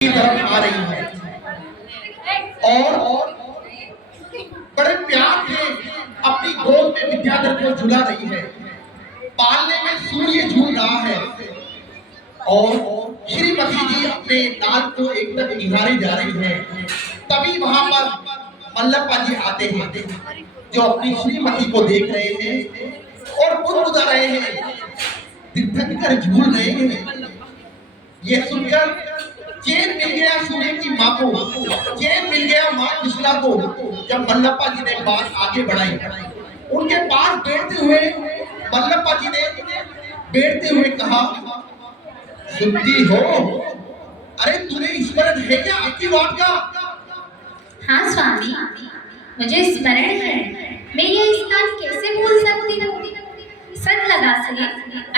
की तरफ आ रही है और बड़े प्यार से अपनी गोद में विद्याधर को झुला रही है। पालने में सूर्य झूल रहा है और श्रीमती जी अपने लाल को एकदम निहारे जा रही है। तभी वहां पर मल्लप्पा जी आते हैं जो अपनी श्रीमती को देख रहे हैं और गुदगुदा रहे हैं, तिरथक कर झूल रहे हैं। ये सुनकर चैन मिल गया सूर्य की माँ को, चैन मिल गया माँ कृष्णा को। जब मल्लप्पा जी ने बात आगे बढ़ाई, उनके पास बैठते हुए मल्लप्पा जी ने बैठते हुए कहा, सुनती हो? अरे तुम्हें स्मरण है क्या आपकी बात का? हाँ स्वामी, मुझे स्मरण है। मैं ये स्थान कैसे भूल सकती हूँ? सत लगा से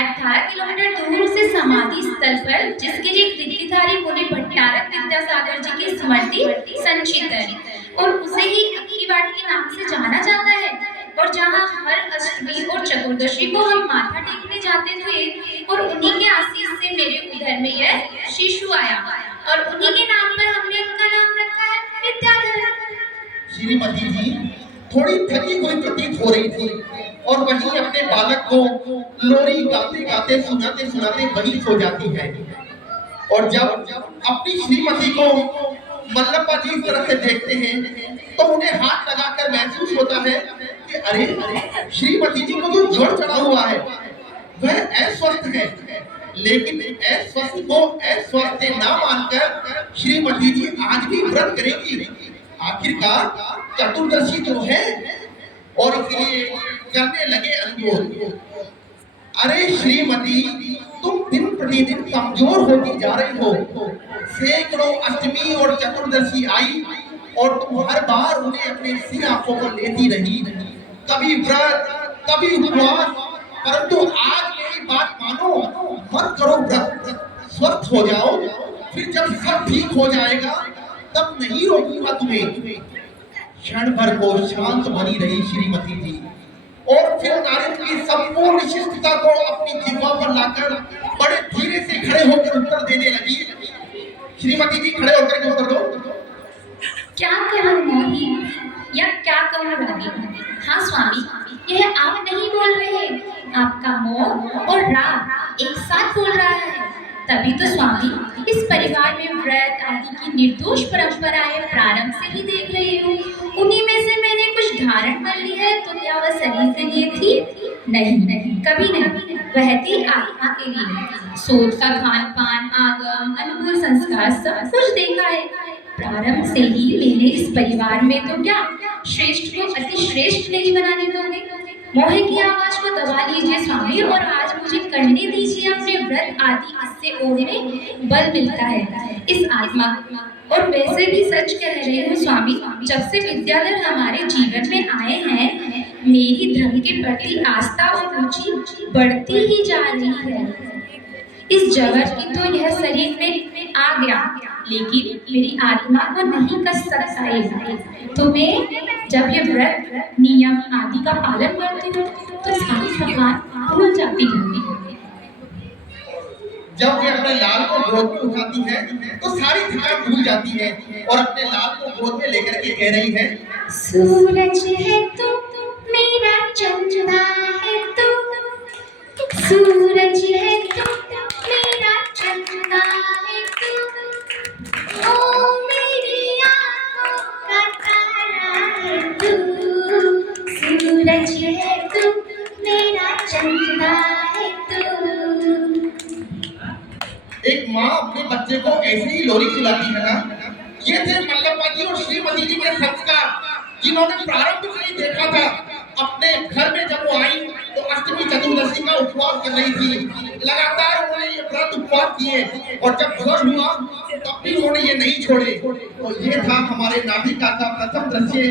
18 किलोमीटर दूर से समाधि स्थल पर जिसके लिए कीर्तिधारी मुनि भट्टारक विद्यासागर जी की स्मृति संचित है और उसे ही अक्कीवाट के नाम से जाना जाता है। और जहाँ हर अष्टमी और चतुर्दशी को हम माथा टेकने जाते थे और उन्हीं के आशीष से मेरे उधर में यह शिशु आया और उन्हीं के नाम पर हमने उनका नाम रखा है विद्याधर। श्रीमती जी थोड़ी थकी हुई प्रतीत हो रही थी और वहीं अपने बालक को लोरी गाते गाते सुनाते सुनाते वहीं सो जाती है। और जब अपनी श्रीमती को मल्लप्पा जी इस तरह से देखते हैं तो उन्हें हाथ लगाकर महसूस होता है कि अरे श्रीमती जी को तो ज्वर चढ़ा हुआ है, वह अस्वस्थ है। लेकिन अस्वस्थ को अस्वस्थ ना मानकर श्रीमती जी आज भी व्रत करेगी। आखिरकार चतुर्दशी जो है और इसलिए करने लगे अनुरोध। अरे श्रीमती, तुम दिन प्रतिदिन कमजोर होती जा रही हो। सैकड़ों अष्टमी और चतुर्दशी आई और तुम हर बार उन्हें अपने सिर आंखों पर लेती रही, कभी व्रत कभी उपवास। परंतु आज मेरी बात मानो, मत करो व्रत, स्वस्थ हो जाओ, फिर जब सब ठीक हो जाएगा तब नहीं रोकूंगा तुम्हें। क्षण भर को शांत बनी रही श्रीमती जी और फिर नारद की संपूर्ण शिष्टता को अपनी जिह्वा पर लाकर बड़े धीरे से खड़े होकर उत्तर देने लगी। श्रीमती जी खड़े होकर उत्तर दो। क्या कहूँ मोही या क्या कहूँ रानी? हाँ स्वामी, यह आप नहीं बोल रहे, आपका मोह और राग एक साथ बोल रहा है। तभी तो स्वामी इस परिवार में व्रत आदि की निर्दोष परंपराएं प्रारंभ से ही देख रही हूँ। उन्हीं में से मैंने कुछ धारण कर ली है, तो क्या वह शरीर के लिए थी? नहीं, कभी नहीं। वह थी आत्मा के लिए। सोच का खान पान, आगम, अनुकूल संस्कार सब कुछ देखा है। प्रारंभ से ही मैंने इस परिवार में तो क्या श्रेष्ठ को अति श्रेष्ठ नहीं बनाने दोगे। मोह की आवाज को दबा लीजिए स्वामी और आज मुझे करने दीजिए अपने व्रत आदि। इससे ओर में बल मिलता है इस आत्मा। और वैसे भी सच कह रही हूँ स्वामी, जब से विद्याधर हमारे जीवन में आए हैं, मेरी धर्म के प्रति आस्था और रुचि बढ़ती ही जा रही है। इस जगत की तो यह शरीर में आ गया, लेकिन मेरी आत्मा को नहीं कस सकता है। तो मैं जब ये व्रत नियम आदि का पालन करती हूँ तो सारी थकान भूल जाती हूँ। जब वे अपने लाल को गोद में उठाती है तो सारी थकान भूल जाती है और अपने लाल को गोद में लेकर के कह रही है, सूरज है तू मेरा चंदा है तू, सूरज है तू मेरा चंदा है तू, ओ मेरी आँखों का तारा है तू, सूरज है तू मेरा चंदा है तू। एक माँ अपने बच्चे को ऐसे ही लोरी सुलाती है ना। ये थे मल्लप्पा जी और श्रीमती जी के संस्कार, जिन्होंने प्रारंभ से ही देखा था। अपने घर में जब वो आई तो अष्टमी चतुर्दशी का उपवास कर रही थी। लगातार उन्होंने ये व्रत उपवास किए और जब ज्वर हुआ तब भी उन्होंने ये नहीं छोड़े। तो ये था हमारे नाभिका का प्रथम दृश्य।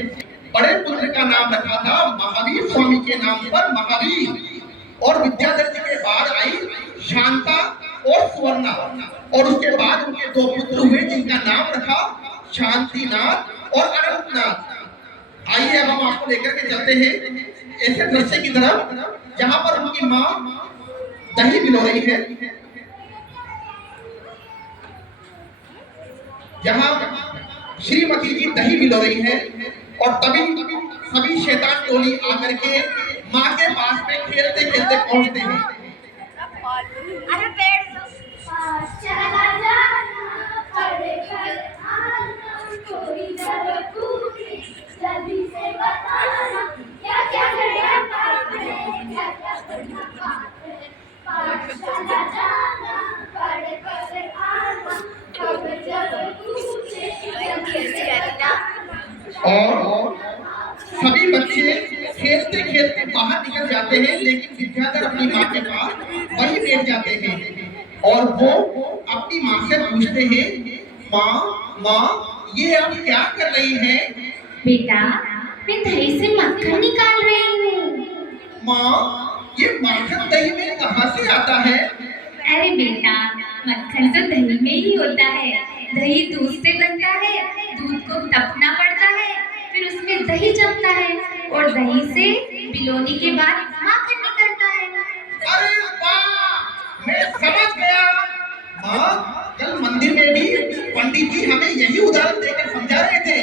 बड़े पुत्र का नाम रखा था महावीर स्वामी के नाम पर महावीर। और विद्याधर जी के बाद आई शांता और सुवर्णा और उसके बाद उनके दो पुत्र हुए जिनका नाम रखा शांतिनाथ और अनंतनाथ। आइए अब हम आपको लेकर के चलते हैं ऐसे दृश्य की तरफ जहां पर उनकी माँ दही पिलो रही है। जहाँ श्रीमती जी दही मिलो रही है और तभी सभी शैतान टोली आकर के माँ के पास में खेलते खेलते पहुंचते हैं। अरे पेड़ चला जाना पड़े पर आना कोई जरा पूछे जल्दी से बताना क्या क्या करना है क्या क्या करना है पास चला जाना पड़े पर आना कोई जरा पूछे जल्दी से बताना। और सभी बच्चे खेलते खेलते बाहर निकल जाते हैं, लेकिन विद्याधर अपनी माँ के पास वही बैठ जाते हैं और वो अपनी माँ से पूछते हैं, माँ ये आप क्या कर रही हैं? बेटा मैं दही से मक्खन निकाल रही हूँ। माँ ये माखन दही में कहाँ से आता है? अरे बेटा मक्खन तो दही में ही होता है। दही दूध से बनता है, दूध को तपना पड़ता है, फिर उसमें दही जमता है और दही से बिलोनी के बाद माखन निकलता है। अरे वाह, मैं समझ गया। माँ कल मंदिर में भी पंडित जी हमें यही उदाहरण देकर समझा रहे थे।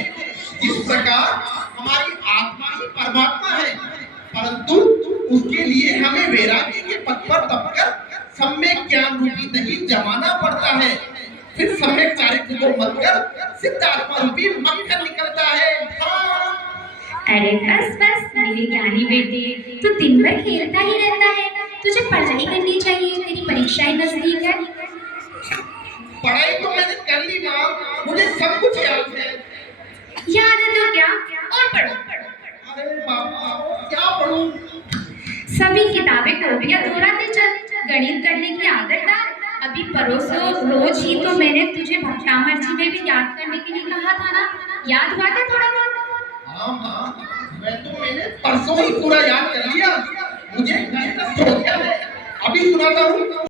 जिस प्रकार हमारी आत्मा ही परमात्मा है, परंतु उसके लिए हमें वैराग्य के पथ पर तपकर सम्यक ज्ञान रूपी दही जमाना पड़ता है, फिर सम्यक चारित्र को मतकर सिद्ध आत्मा रूपी मक्खन निकलता है। हाँ। अरे बस मेरे ज्ञानी बेटे, तू दिन भर खेलता ही रहता है। तुझे पढ़ाई करनी चाहिए, तेरी परीक्षाएं नजदीक है। पढ़ाई तो मैंने कर ली माँ, मुझे सब कुछ याद है। याद है तो क्या, और पढ़ो। अरे बाबा क्या पढ़ूं? सभी किताबें कॉपियां दोहराते चल, गणित करने की आदत डाल। अभी परोसो रोज ही तो मैंने तुझे भट्टामर जी में भी याद करने के लिए कहा था ना, याद हुआ था थोड़ा बहुत? हाँ हाँ, मैंने परसों ही पूरा याद कर लिया। मुझे गणित हो गया है। अभी सुनाता हूँ।